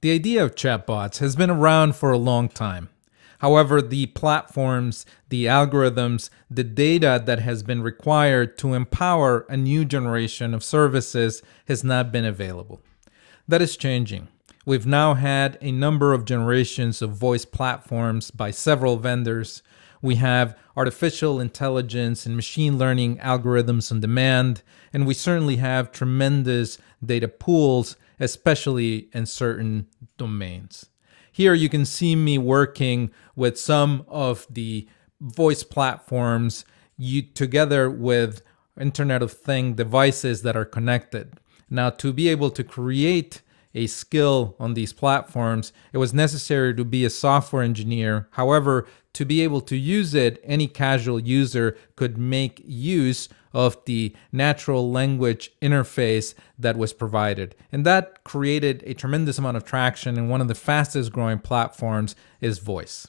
The idea of chatbots has been around for a long time. However, the platforms, the algorithms, the data that has been required to empower a new generation of services has not been available. That is changing. We've now had a number of generations of voice platforms by several vendors. We have artificial intelligence and machine learning algorithms on demand, and we certainly have tremendous data pools, especially in certain domains. Here you can see me working with some of the voice platforms together with Internet of Things devices that are connected. Now, to be able to create a skill on these platforms, it was necessary to be a software engineer. However, to be able to use it, any casual user could make use of the natural language interface that was provided. And that created a tremendous amount of traction, and one of the fastest growing platforms is voice.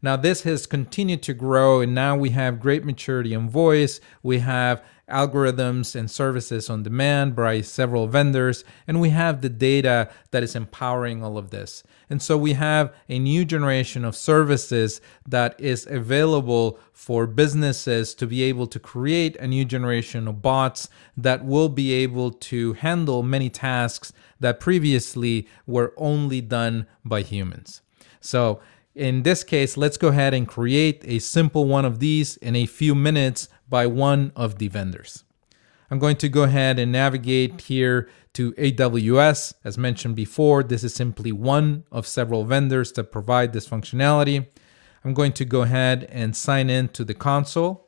Now, this has continued to grow, and now we have great maturity in voice. We have algorithms and services on demand by several vendors, and we have the data that is empowering all of this. And so we have a new generation of services that is available for businesses to be able to create a new generation of bots that will be able to handle many tasks that previously were only done by humans. So in this case, let's go ahead and create a simple one of these in a few minutes by one of the vendors. I'm going to go ahead and navigate here to AWS. As mentioned before, this is simply one of several vendors that provide this functionality. I'm going to go ahead and sign in to the console.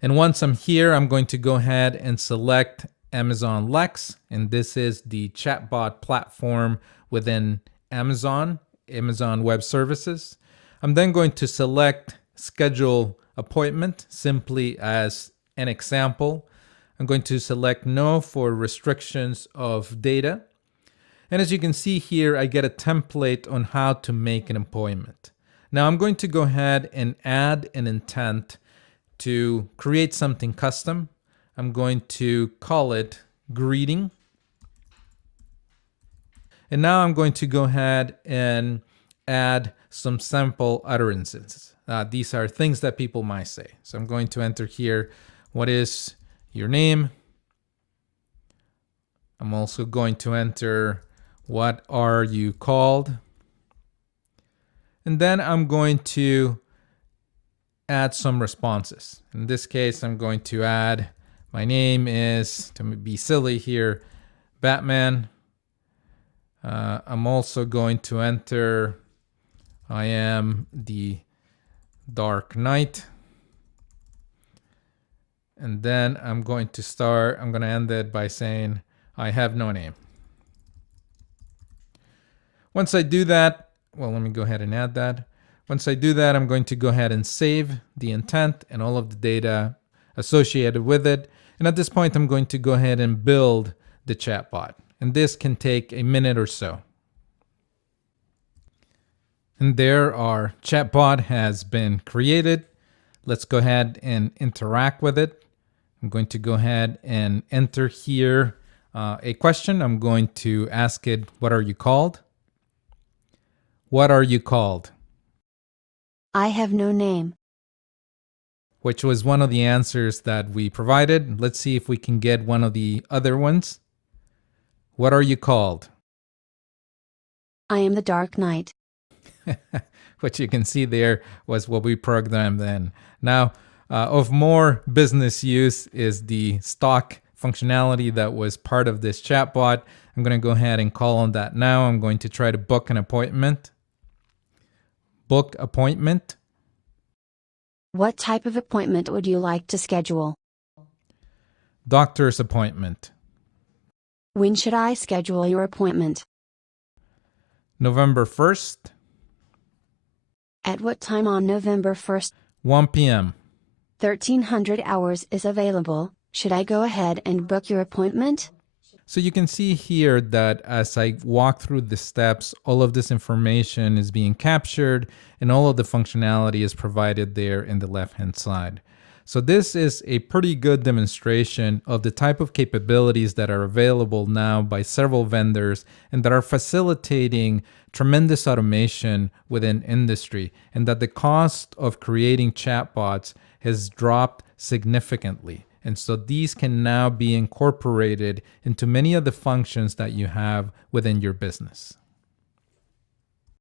And once I'm here, I'm going to go ahead and select Amazon Lex. And this is the chatbot platform within Amazon Web Services. I'm then going to select schedule appointment simply as an example. I'm going to select no for restrictions of data. And as you can see here, I get a template on how to make an appointment. Now I'm going to go ahead and add an intent to create something custom. I'm going to call it greeting. And now I'm going to go ahead and add some sample utterances. These are things that people might say. So I'm going to enter here, what is your name? I'm also going to enter, what are you called? And then I'm going to add some responses. In this case, I'm going to add, my name is, to be silly here, Batman. I'm also going to enter, I am the Dark Knight. And then I'm going to end it by saying, I have no name. Once I do that, well, let me go ahead and add that. Once I do that, I'm going to go ahead and save the intent and all of the data associated with it. And at this point, I'm going to go ahead and build the chatbot. And this can take a minute or so. And there our chatbot has been created. Let's go ahead and interact with it. I'm going to go ahead and enter here a question. I'm going to ask it, what are you called? What are you called? I have no name. Which was one of the answers that we provided. Let's see if we can get one of the other ones. What are you called? I am the Dark Knight. What you can see there was what we programmed then. Now, of more business use is the stock functionality that was part of this chatbot. I'm going to go ahead and call on that now. I'm going to try to book an appointment. Book appointment. What type of appointment would you like to schedule? Doctor's appointment. When should I schedule your appointment? November 1st. At what time on November 1st? 1 p.m. 1300 hours is available. Should I go ahead and book your appointment? So you can see here that as I walk through the steps, all of this information is being captured and all of the functionality is provided there in the left-hand side. So this is a pretty good demonstration of the type of capabilities that are available now by several vendors and that are facilitating tremendous automation within industry, and that the cost of creating chatbots has dropped significantly. And so these can now be incorporated into many of the functions that you have within your business.